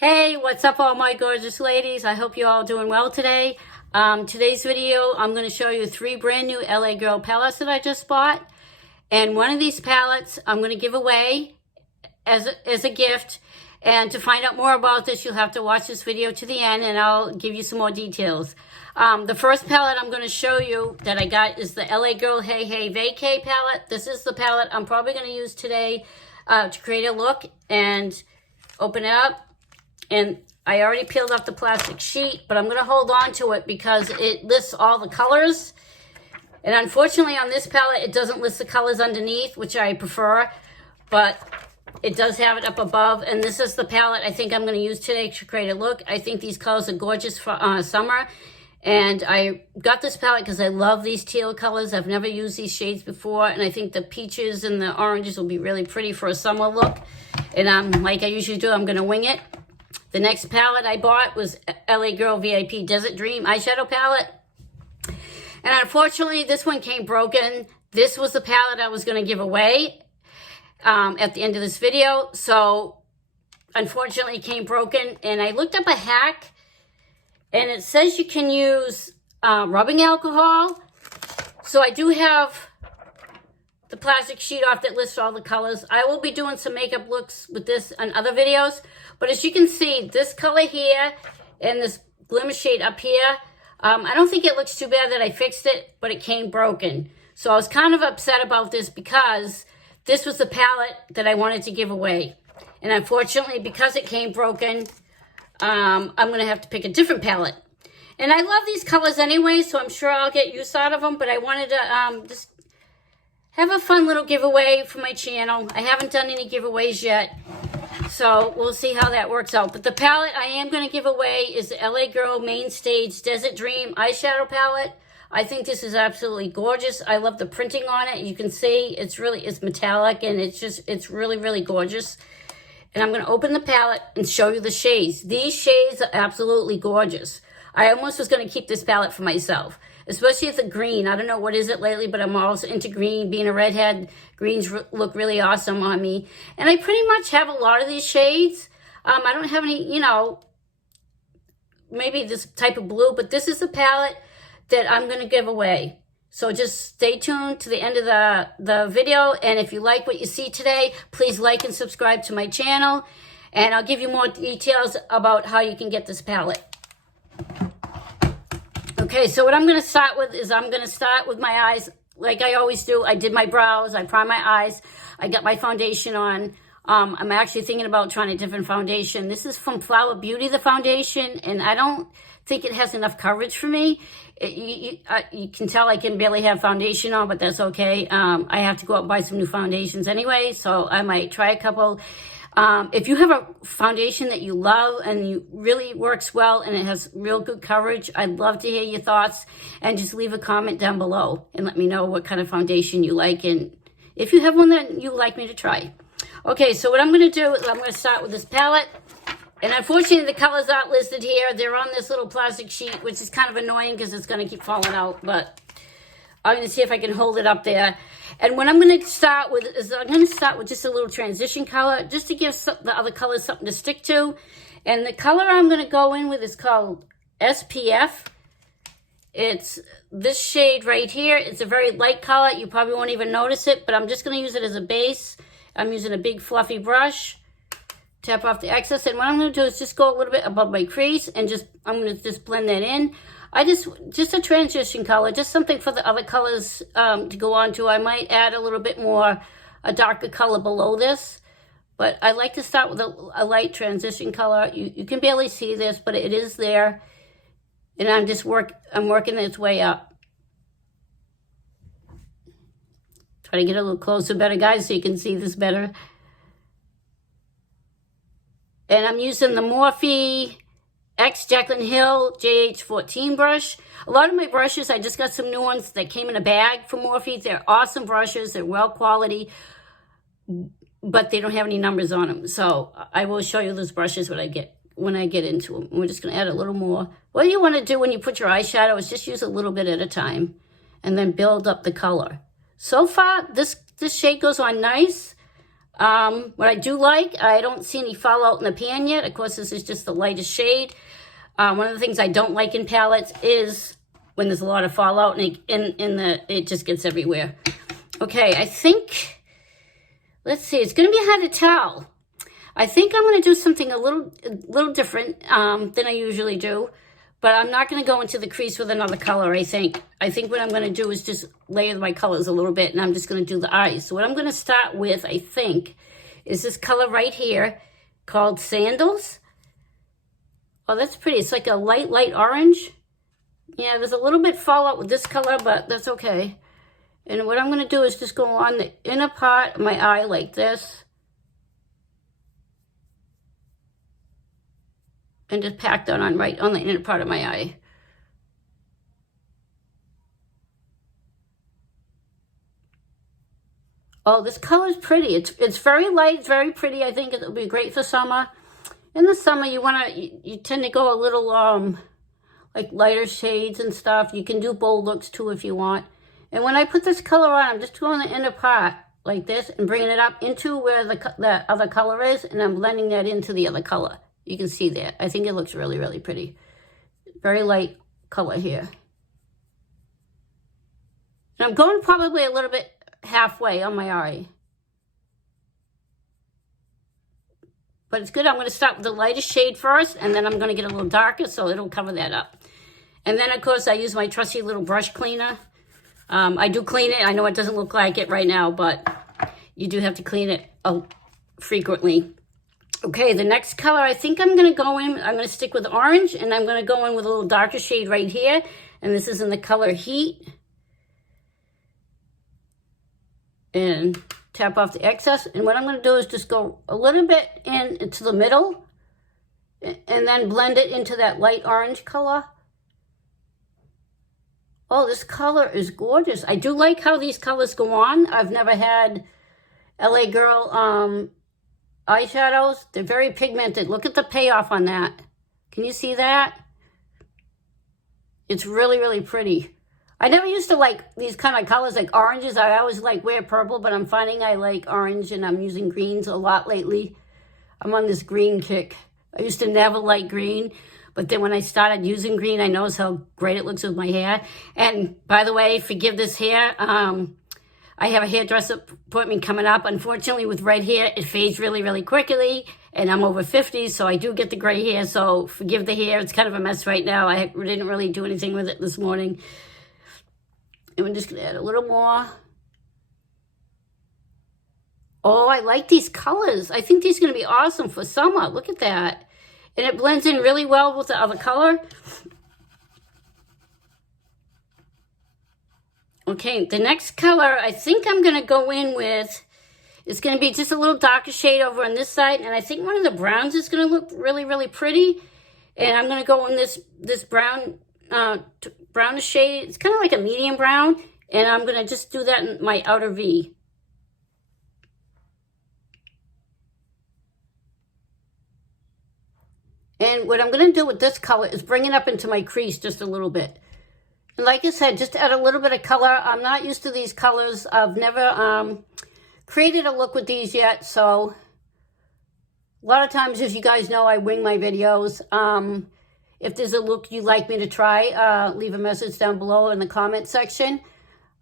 Hey, what's up all my gorgeous ladies? I hope you're all doing well today. Today's video, I'm going to show you 3 brand new LA Girl palettes that I just bought. And one of these palettes I'm going to give away as a gift. And to find out more about this, you'll have to watch this video to the end and I'll give you some more details. The first palette I'm going to show you that I got is the LA Girl Hey Hey Vacay palette. This is the palette I'm probably going to use today to create a look and open it up. And I already peeled off the plastic sheet, but I'm going to hold on to it because it lists all the colors. And unfortunately on this palette, it doesn't list the colors underneath, which I prefer, but it does have it up above. And this is the palette I think I'm going to use today to create a look. I think these colors are gorgeous for summer. And I got this palette because I love these teal colors. I've never used these shades before. And I think the peaches and the oranges will be really pretty for a summer look. And like I usually do, I'm going to wing it. The next palette I bought was LA Girl VIP Desert Dream eyeshadow palette. And unfortunately, this one came broken. This was the palette I was going to give away at the end of this video. So, unfortunately, it came broken. And I looked up a hack. And it says you can use rubbing alcohol. So, I do have the plastic sheet off that lists all the colors. I will be doing some makeup looks with this on other videos. But as you can see, this color here and this glimmer shade up here, I don't think it looks too bad that I fixed it, but it came broken. So I was kind of upset about this because this was the palette that I wanted to give away. And unfortunately, because it came broken, I'm going to have to pick a different palette. And I love these colors anyway, so I'm sure I'll get use out of them. But I wanted to just have a fun little giveaway for my channel. I haven't done any giveaways yet. So we'll see how that works out. But the palette I am going to give away is the LA Girl Main Stage Desert Dream eyeshadow palette. I think this is absolutely gorgeous. I love the printing on it. You can see it's metallic and it's really, really gorgeous. And I'm going to open the palette and show you the shades. These shades are absolutely gorgeous. I almost was going to keep this palette for myself, especially the green. I don't know what is it lately, but I'm also into green. Being a redhead, greens look really awesome on me. And I pretty much have a lot of these shades. I don't have any, maybe this type of blue, but this is the palette that I'm going to give away. So just stay tuned to the end of the video. And if you like what you see today, please like and subscribe to my channel. And I'll give you more details about how you can get this palette. Okay, so what I'm going to start with is I'm going to start with my eyes like I always do. I did my brows. I primed my eyes. I got my foundation on. I'm actually thinking about trying a different foundation. This is from Flower Beauty, the foundation, and I don't think it has enough coverage for me. You can tell I can barely have foundation on, but that's okay. I have to go out and buy some new foundations anyway, so I might try a couple. If you have a foundation that you love and you really works well and it has real good coverage, I'd love to hear your thoughts and just leave a comment down below and let me know what kind of foundation you like and if you have one that you like me to try. Okay, so what I'm going to do is I'm going to start with this palette. And unfortunately, the colors aren't listed here. They're on this little plastic sheet, which is kind of annoying because it's going to keep falling out. But I'm going to see if I can hold it up there. And what I'm going to start with is I'm going to start with just a little transition color, just to give the other colors something to stick to. And the color I'm going to go in with is called SPF. It's this shade right here. It's a very light color. You probably won't even notice it, but I'm just going to use it as a base. I'm using a big fluffy brush. Tap off the excess. And what I'm going to do is just go a little bit above my crease and I'm going to just blend that in. Just a transition color, just something for the other colors to go on to. I might add a little bit more, a darker color below this. But I like to start with a light transition color. You can barely see this, but it is there. And I'm working its way up. Try to get a little closer better, guys, so you can see this better. And I'm using the Morphe X Jaclyn Hill JH14 brush. A lot of my brushes, I just got some new ones that came in a bag from Morphe. They're awesome brushes. They're well quality, but they don't have any numbers on them. So I will show you those brushes when I get into them. We're just going to add a little more. What you want to do when you put your eyeshadow is just use a little bit at a time and then build up the color. So far, this shade goes on nice. What I do like, I don't see any fallout in the pan yet. Of course, this is just the lightest shade. One of the things I don't like in palettes is when there's a lot of fallout and it just gets everywhere. Okay, I think, let's see, it's going to be hard to tell. I think I'm going to do something a little different than I usually do, but I'm not going to go into the crease with another color, I think. I think what I'm going to do is just layer my colors a little bit, and I'm just going to do the eyes. So what I'm going to start with, I think, is this color right here called Sandals. Oh, that's pretty. It's like a light orange. Yeah, there's a little bit fallout with this color, but that's okay. And what I'm going to do is just go on the inner part of my eye like this. And just pack that on right on the inner part of my eye. Oh, this color is pretty. It's very light, it's very pretty. I think it'll be great for summer. In the summer, you tend to go a little like lighter shades and stuff. You can do bold looks too if you want. And when I put this color on, I'm just going the inner part like this and bringing it up into where the other color is, and I'm blending that into the other color. You can see that. I think it looks really, really pretty. Very light color here. And I'm going probably a little bit halfway on my eye. But it's good. I'm going to start with the lightest shade first, and then I'm going to get a little darker, so it'll cover that up. And then, of course, I use my trusty little brush cleaner. I do clean it. I know it doesn't look like it right now, but you do have to clean it frequently. Okay, the next color, I think I'm going to go in, I'm going to stick with orange, and I'm going to go in with a little darker shade right here. And this is in the color Heat. And tap off the excess. And what I'm going to do is just go a little bit into the middle, and then blend it into that light orange color. Oh, this color is gorgeous. I do like how these colors go on. I've never had LA Girl eyeshadows. They're very pigmented. Look at the payoff on that. Can you see that? It's really, really pretty. I never used to like these kind of colors like oranges. I always like wear purple, but I'm finding I like orange, and I'm using greens a lot lately. I'm on this green kick. I used to never like green, but then when I started using green, I noticed how great it looks with my hair. And by the way, forgive this hair. I have a hairdresser appointment coming up. Unfortunately, with red hair, it fades really, really quickly, and I'm over 50, so I do get the gray hair, so forgive the hair. It's kind of a mess right now. I didn't really do anything with it this morning. And we're just going to add a little more. Oh, I like these colors. I think these are going to be awesome for summer. Look at that. And it blends in really well with the other color. Okay, the next color I think I'm going to go in with, it's going to be just a little darker shade over on this side. And I think one of the browns is going to look really, really pretty. And I'm going to go in this brown, brownish shade. It's kind of like a medium brown. And I'm going to just do that in my outer V. And what I'm going to do with this color is bring it up into my crease just a little bit. And like I said, just add a little bit of color. I'm not used to these colors. I've never created a look with these yet. So a lot of times, as you guys know, I wing my videos. If there's a look you'd like me to try, leave a message down below in the comment section.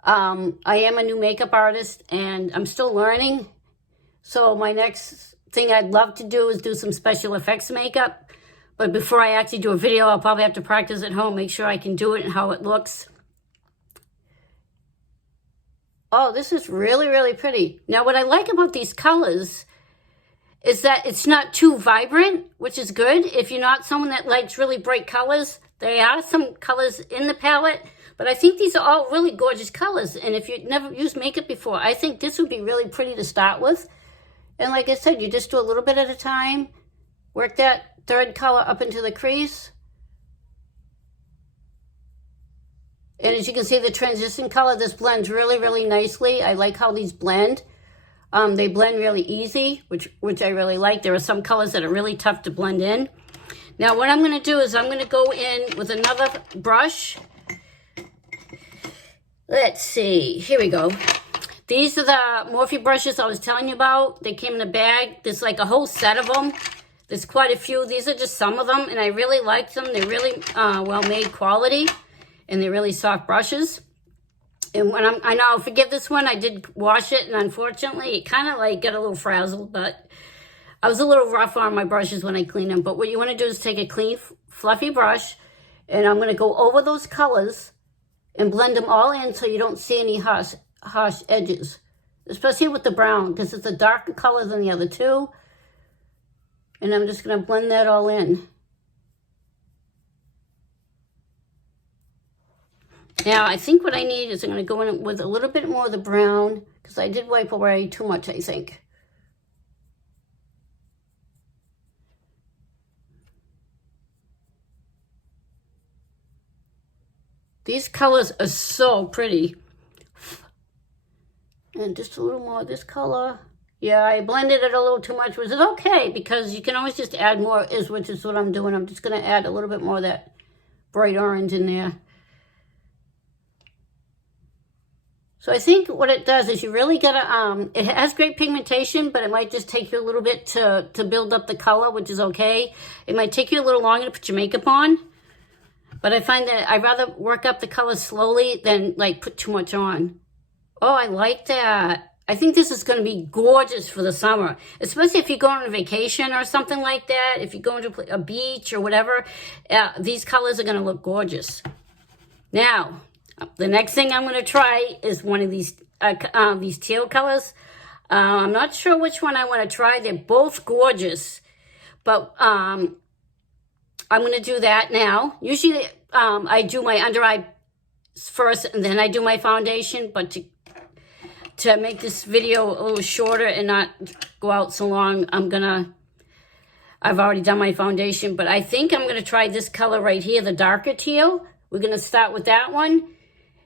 I am a new makeup artist, and I'm still learning. So my next thing I'd love to do is do some special effects makeup. But before I actually do a video, I'll probably have to practice at home, make sure I can do it and how it looks. Oh, this is really, really pretty. Now, what I like about these colors is that it's not too vibrant, which is good. If you're not someone that likes really bright colors, there are some colors in the palette, but I think these are all really gorgeous colors. And if you've never used makeup before, I think this would be really pretty to start with. And like I said, you just do a little bit at a time. Work that third color up into the crease. And as you can see, the transition color, this blends really, really nicely. I like how these blend. They blend really easy, which I really like. There are some colors that are really tough to blend in. Now, what I'm going to do is I'm going to go in with another brush. Let's see. Here we go. These are the Morphe brushes I was telling you about. They came in a bag. There's like a whole set of them. There's quite a few. These are just some of them, and I really like them. They're really well-made quality, and they're really soft brushes. And when I know, forgive this one, I did wash it, and unfortunately, it kind of like got a little frazzled, but I was a little rough on my brushes when I cleaned them. But what you want to do is take a clean, fluffy brush, and I'm going to go over those colors and blend them all in so you don't see any harsh edges, especially with the brown, because it's a darker color than the other two. And I'm just going to blend that all in. Now, I think what I need is I'm going to go in with a little bit more of the brown, because I did wipe away too much, I think. These colors are so pretty. And just a little more of this color. Yeah, I blended it a little too much, which is okay, because you can always just add more, which is what I'm doing. I'm just going to add a little bit more of that bright orange in there. So I think what it does is you really gotta, it has great pigmentation, but it might just take you a little bit to build up the color, which is okay. It might take you a little longer to put your makeup on, but I find that I'd rather work up the color slowly than like put too much on. Oh, I like that. I think this is going to be gorgeous for the summer, especially if you're going on a vacation or something like that. If you're going to a beach or whatever, these colors are going to look gorgeous. Now, the next thing I'm going to try is one of these teal colors. I'm not sure which one I want to try. They're both gorgeous, but I'm going to do that now. Usually I do my under eye first and then I do my foundation, but to make this video a little shorter and not go out so long, I've already done my foundation, but I think I'm going to try this color right here, the darker teal. We're going to start with that one.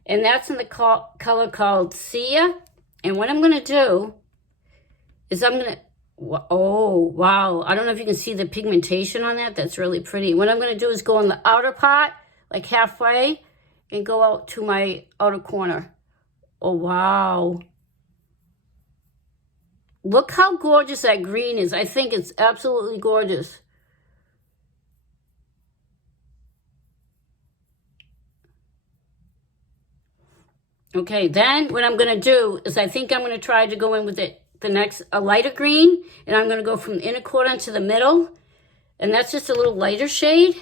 And that's in the color called Sia. And what I'm going to do is I'm going to, oh, wow. I don't know if you can see the pigmentation on that. That's really pretty. What I'm going to do is go on the outer part, like halfway, and go out to my outer corner. Oh, wow. Look how gorgeous that green is. I think it's absolutely gorgeous. Okay, then what I'm going to do is I think I'm going to try to go in with a lighter green, and I'm going to go from the inner corner to the middle, and that's just a little lighter shade.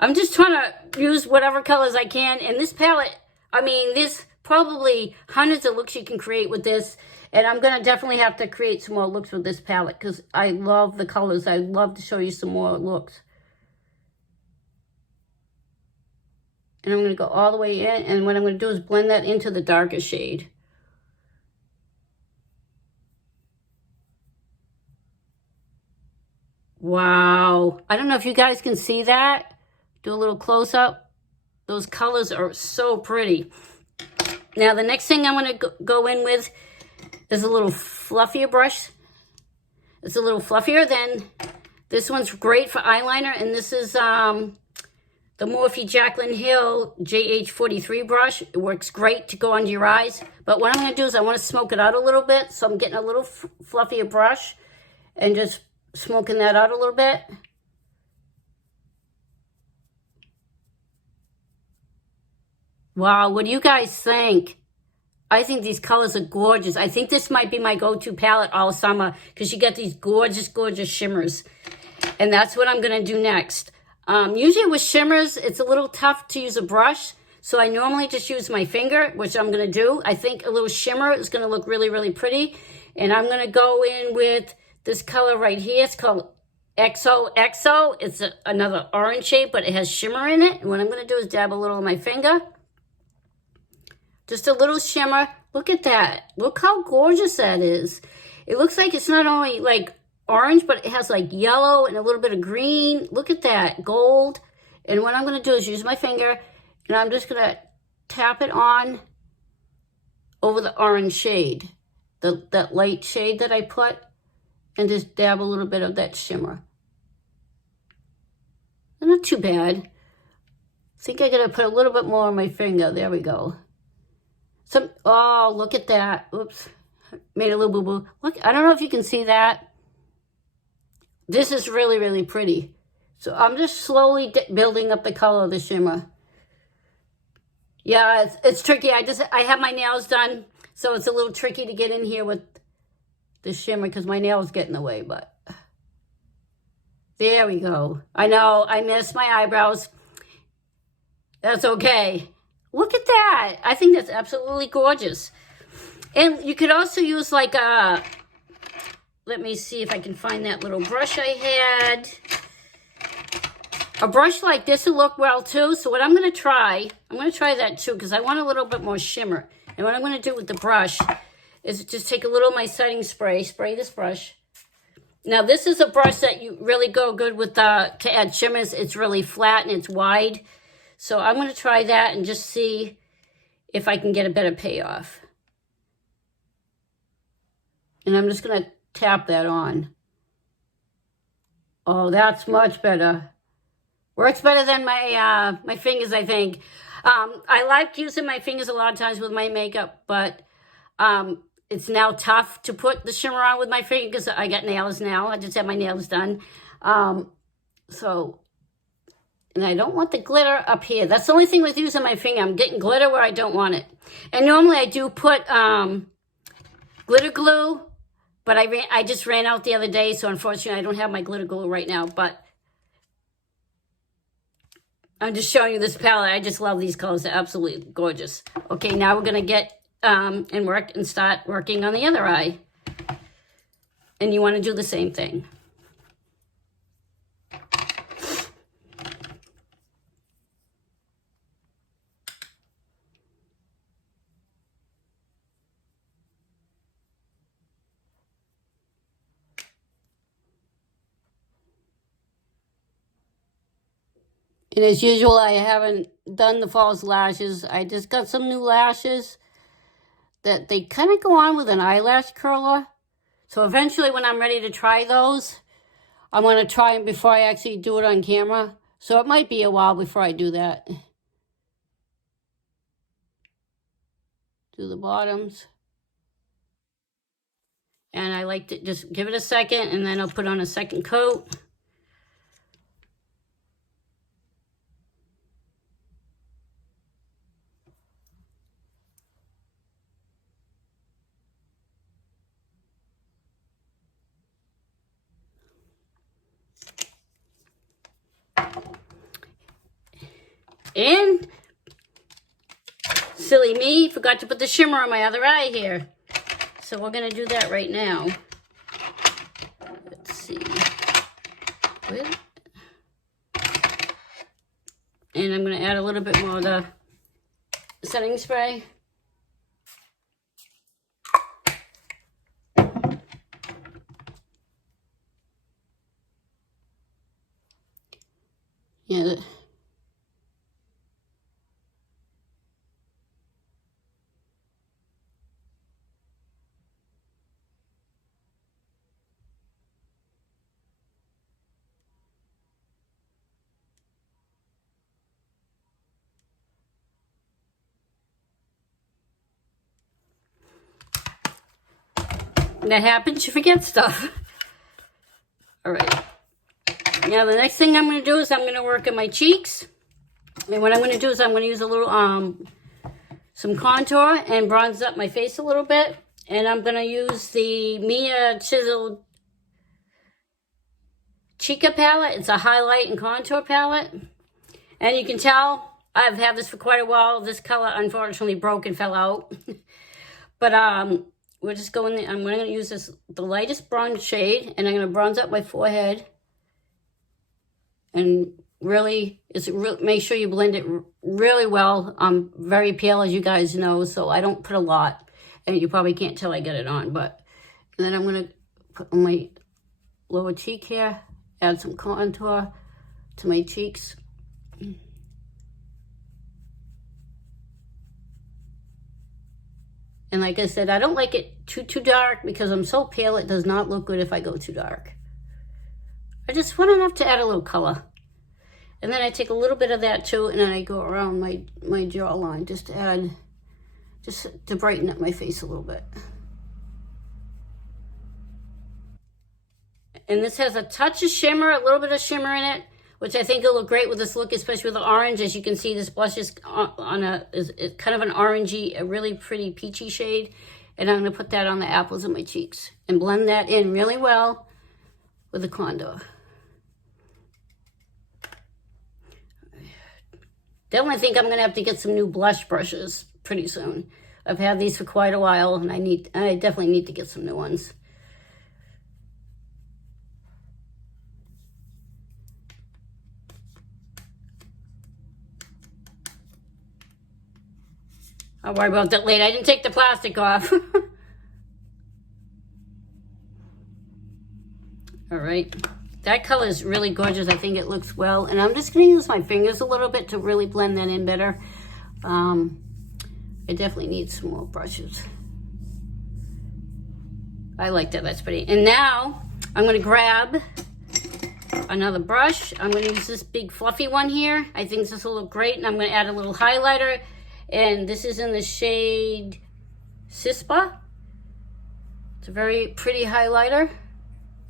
I'm just trying to use whatever colors I can, and this palette, I mean, there's probably hundreds of looks you can create with this, and I'm going to definitely have to create some more looks with this palette, because I love the colors. I'd love to show you some more looks. And I'm going to go all the way in, and what I'm going to do is blend that into the darker shade. Wow. I don't know if you guys can see that. Do a little close-up. Those colors are so pretty. Now, the next thing I'm going to go in with is a little fluffier brush. It's a little fluffier than this one's great for eyeliner, and this is the Morphe Jaclyn Hill JH43 brush. It works great to go under your eyes. But what I'm going to do is I want to smoke it out a little bit. So I'm getting a little fluffier brush and just smoking that out a little bit. Wow, what do you guys think? I think these colors are gorgeous. I think this might be my go-to palette all summer because you get these gorgeous, gorgeous shimmers. And that's what I'm going to do next. Usually with shimmers, it's a little tough to use a brush, so I normally just use my finger, which I'm going to do. I think a little shimmer is going to look really, really pretty. And I'm going to go in with this color right here. It's called XOXO. It's another orange shade, but it has shimmer in it. And what I'm going to do is dab a little on my finger. Just a little shimmer. Look at that. Look how gorgeous that is. It looks like it's not only like orange, but it has like yellow and a little bit of green. Look at that, gold. And what I'm going to do is use my finger, and I'm just going to tap it on over the orange shade, that light shade that I put, and just dab a little bit of that shimmer. Not too bad. I think I got to put a little bit more on my finger. There we go. Oh, look at that. Oops. Made a little boo-boo. Look, I don't know if you can see that. This is really, really pretty. So I'm just slowly building up the color of the shimmer. Yeah, it's tricky. I have my nails done, so it's a little tricky to get in here with the shimmer because my nails get in the way, but there we go. I know, I missed my eyebrows. That's okay. Look at that. I think that's absolutely gorgeous. And you could also use like a, let me see if I can find that little brush I had. A brush like this will look well too. So what I'm going to try that too because I want a little bit more shimmer. And what I'm going to do with the brush is just take a little of my setting spray, spray this brush. Now this is a brush that you really go good with to add shimmers. It's really flat and it's wide. So I'm going to try that and just see if I can get a better payoff. And I'm just going to tap that on. Oh, that's much better. Works better than my my fingers, I think. I like using my fingers a lot of times with my makeup, but it's now tough to put the shimmer on with my fingers. I got nails now. I just had my nails done. And I don't want the glitter up here. That's the only thing with using my finger. I'm getting glitter where I don't want it. And normally I do put glitter glue, but I just ran out the other day, so unfortunately I don't have my glitter glue right now, but I'm just showing you this palette. I just love these colors. They're absolutely gorgeous. Okay, now we're going to get and start working on the other eye. And you want to do the same thing. And as usual, I haven't done the false lashes. I just got some new lashes that they kind of go on with an eyelash curler. So eventually when I'm ready to try those, I'm going to try them before I actually do it on camera. So it might be a while before I do that. Do the bottoms. And I like to just give it a second and then I'll put on a second coat. And silly me, forgot to put the shimmer on my other eye here. So we're going to do that right now. Let's see. And I'm going to add a little bit more of the setting spray. Yeah. That happens, you forget stuff. All right. Now the next thing I'm going to do is I'm going to work on my cheeks. And what I'm going to do is I'm going to use a little, some contour and bronze up my face a little bit. And I'm going to use the Mia Chiseled Chica palette. It's a highlight and contour palette. And you can tell I've had this for quite a while. This color unfortunately broke and fell out. But we're just going there. I'm going to use the lightest bronze shade, and I'm going to bronze up my forehead. And really, make sure you blend it really well. I'm very pale, as you guys know, so I don't put a lot. And you probably can't tell I get it on, but and then I'm going to put on my lower cheek here, add some contour to my cheeks. And like I said, I don't like it too dark because I'm so pale it does not look good if I go too dark. I just want enough to add a little color. And then I take a little bit of that too and then I go around my jawline just to add just to brighten up my face a little bit. And this has a touch of shimmer, a little bit of shimmer in it, which I think will look great with this look, especially with the orange. As you can see, this blush is is kind of an orangey, a really pretty peachy shade. And I'm going to put that on the apples of my cheeks and blend that in really well with the contour. Definitely think I'm going to have to get some new blush brushes pretty soon. I've had these for quite a while, and I definitely need to get some new ones. I'll worry about that later. I didn't take the plastic off. All right. That color is really gorgeous. I think it looks well. And I'm just going to use my fingers a little bit to really blend that in better. I definitely need some more brushes. I like that. That's pretty. And now I'm going to grab another brush. I'm going to use this big fluffy one here. I think this will look great. And I'm going to add a little highlighter. And this is in the shade Cispa. It's a very pretty highlighter.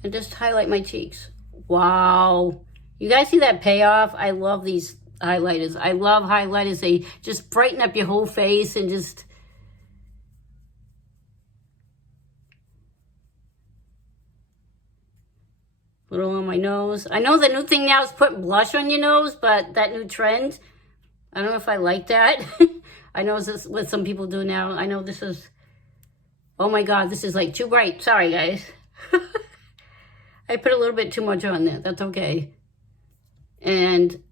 And just highlight my cheeks. Wow. You guys see that payoff? I love these highlighters. I love highlighters. They just brighten up your whole face and just... little on my nose. I know the new thing now is putting blush on your nose, but that new trend, I don't know if I like that. I know this is what some people do now. I know this is, oh my God, this is like too bright. Sorry, guys. I put a little bit too much on there. That's okay. And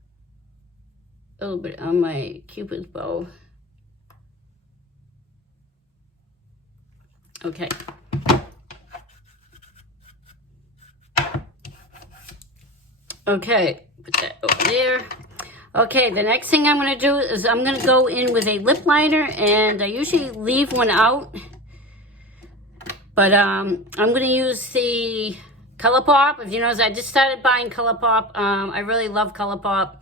a little bit on my Cupid's bow. Okay. Okay, put that over there. Okay, the next thing I'm going to do is I'm going to go in with a lip liner, and I usually leave one out. But I'm going to use the Colorpop. If you notice, I just started buying Colorpop. I really love Colorpop.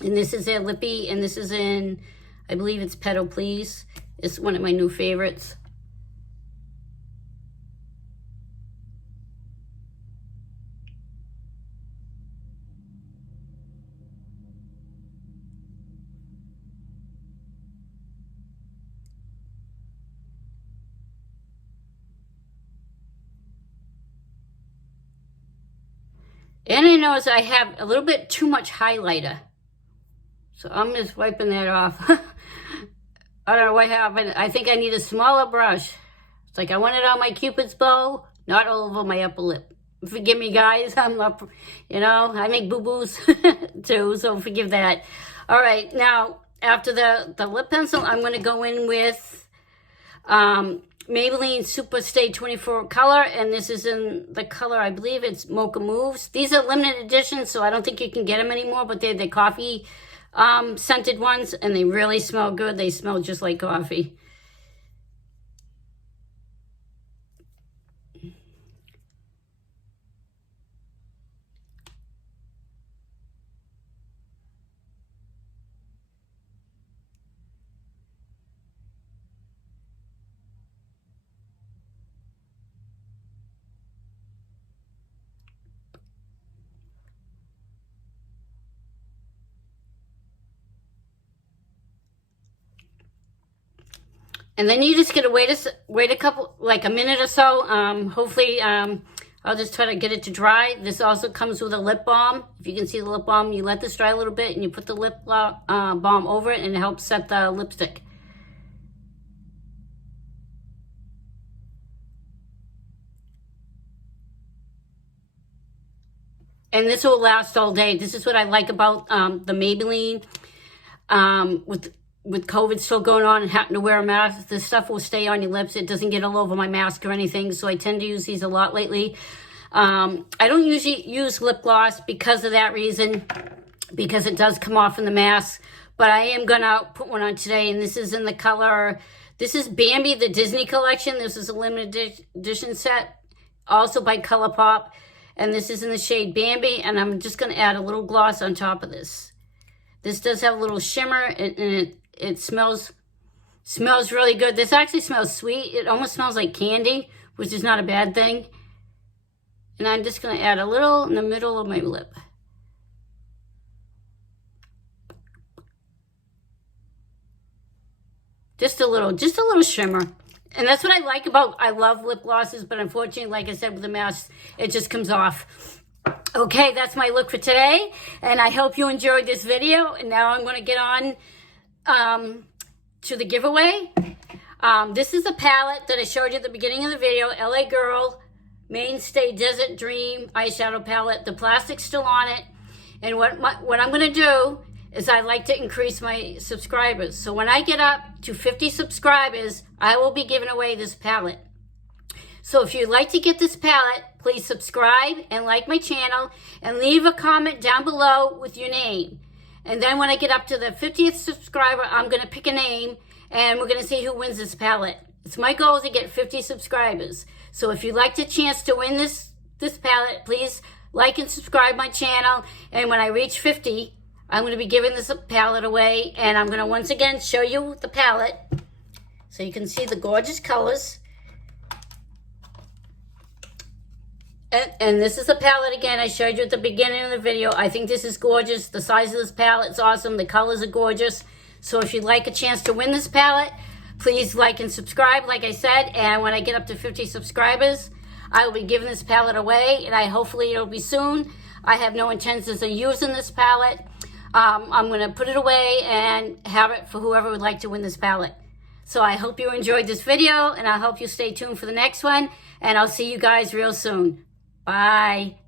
And this is their Lippie, and this is in, I believe it's Petal, Please. It's one of my new favorites. And I notice I have a little bit too much highlighter. So I'm just wiping that off. I don't know what happened. I think I need a smaller brush. It's like I want it on my Cupid's bow, not all over my upper lip. Forgive me, guys. I'm not, you know, I make boo-boos too, so forgive that. All right, now, after the lip pencil, I'm going to go in with Maybelline Superstay 24 color, and this is in the color, I believe it's Mocha Moves. These are limited editions, so I don't think you can get them anymore, but they're the coffee scented ones, and they really smell good. They smell just like coffee. And then you just gotta wait a couple, like a minute or so. Hopefully, I'll just try to get it to dry. This also comes with a lip balm. If you can see the lip balm, you let this dry a little bit and you put the lip balm over it, and it helps set the lipstick. And this will last all day. This is what I like about the Maybelline. With COVID still going on and having to wear a mask, this stuff will stay on your lips. It doesn't get all over my mask or anything, so I tend to use these a lot lately. I don't usually use lip gloss because of that reason, because it does come off in the mask, but I am going to put one on today, and this is in the color, this is Bambi, the Disney collection. This is a limited edition set, also by Colorpop, and this is in the shade Bambi, and I'm just going to add a little gloss on top of this. This does have a little shimmer, and it smells Smells really good. This actually smells sweet. It almost smells like candy, which is not a bad thing. And I'm just going to add a little in the middle of my lip. Just a little shimmer. And that's what I like about, I love lip glosses, but unfortunately, like I said, with the mask, it just comes off. Okay, that's my look for today, and I hope you enjoyed this video. And now I'm going to get on to the giveaway. This is a palette that I showed you at the beginning of the video, LA Girl Mainstay Desert Dream eyeshadow palette. The plastic's still on it, and what I'm going to do is I like to increase my subscribers. So when I get up to 50 subscribers, I will be giving away this palette. So if you'd like to get this palette, please subscribe and like my channel and leave a comment down below with your name. And then when I get up to the 50th subscriber, I'm going to pick a name and we're going to see who wins this palette. It's my goal to get 50 subscribers. So if you'd like the chance to win this palette, please like and subscribe my channel. And when I reach 50, I'm going to be giving this palette away, and I'm going to once again show you the palette so you can see the gorgeous colors. And this is the palette again I showed you at the beginning of the video. I think this is gorgeous. The size of this palette is awesome. The colors are gorgeous. So if you'd like a chance to win this palette, please like and subscribe, like I said. And when I get up to 50 subscribers, I will be giving this palette away, and hopefully it'll be soon. I have no intentions of using this palette. I'm going to put it away and have it for whoever would like to win this palette. So I hope you enjoyed this video, and I hope you stay tuned for the next one, and I'll see you guys real soon. Bye.